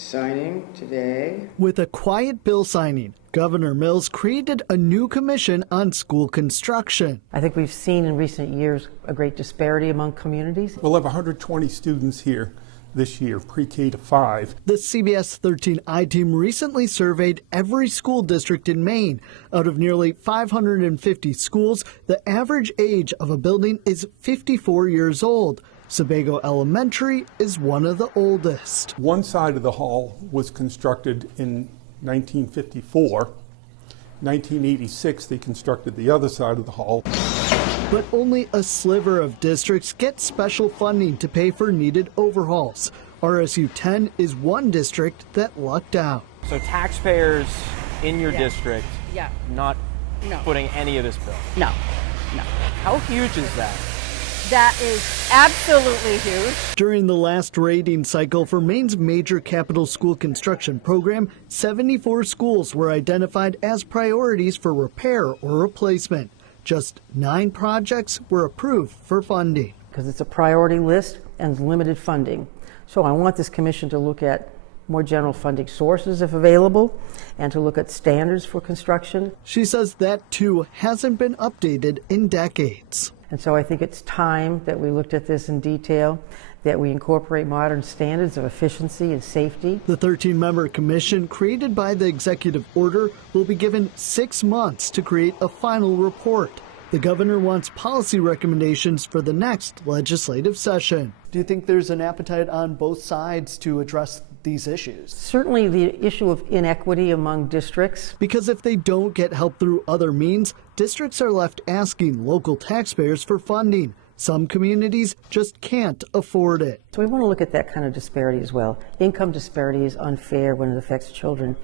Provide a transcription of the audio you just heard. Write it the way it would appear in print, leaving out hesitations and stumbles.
signing today. With a quiet bill signing, Governor Mills created a new commission on school construction. I think we've seen in recent years a great disparity among communities. We'll have 120 students here this year, pre-K to 5. The CBS 13 I-Team recently surveyed every school district in Maine. Out of nearly 550 schools, the average age of a building is 54 years old. Sebago Elementary is one of the oldest. One side of the hall was constructed in 1954. 1986, they constructed the other side of the hall. But only a sliver of districts get special funding to pay for needed overhauls. RSU 10 is one district that lucked out. So taxpayers in your district not footing any of this bill? No. How huge is that? That is absolutely huge. During the last rating cycle for Maine's major capital school construction program, 74 schools were identified as priorities for repair or replacement. Just 9 projects were approved for funding. Because it's a priority list and limited funding. So I want this commission to look at more general funding sources if available and to look at standards for construction. She says that too hasn't been updated in decades. And so I think it's time that we looked at this in detail, that we incorporate modern standards of efficiency and safety. The 13-member commission created by the executive order will be given 6 months to create a final report. The governor wants policy recommendations for the next legislative session. Do you think there's an appetite on both sides to address these issues? Certainly the issue of inequity among districts. Because if they don't get help through other means, districts are left asking local taxpayers for funding. Some communities just can't afford it. So we want to look at that kind of disparity as well. Income disparity is unfair when it affects children.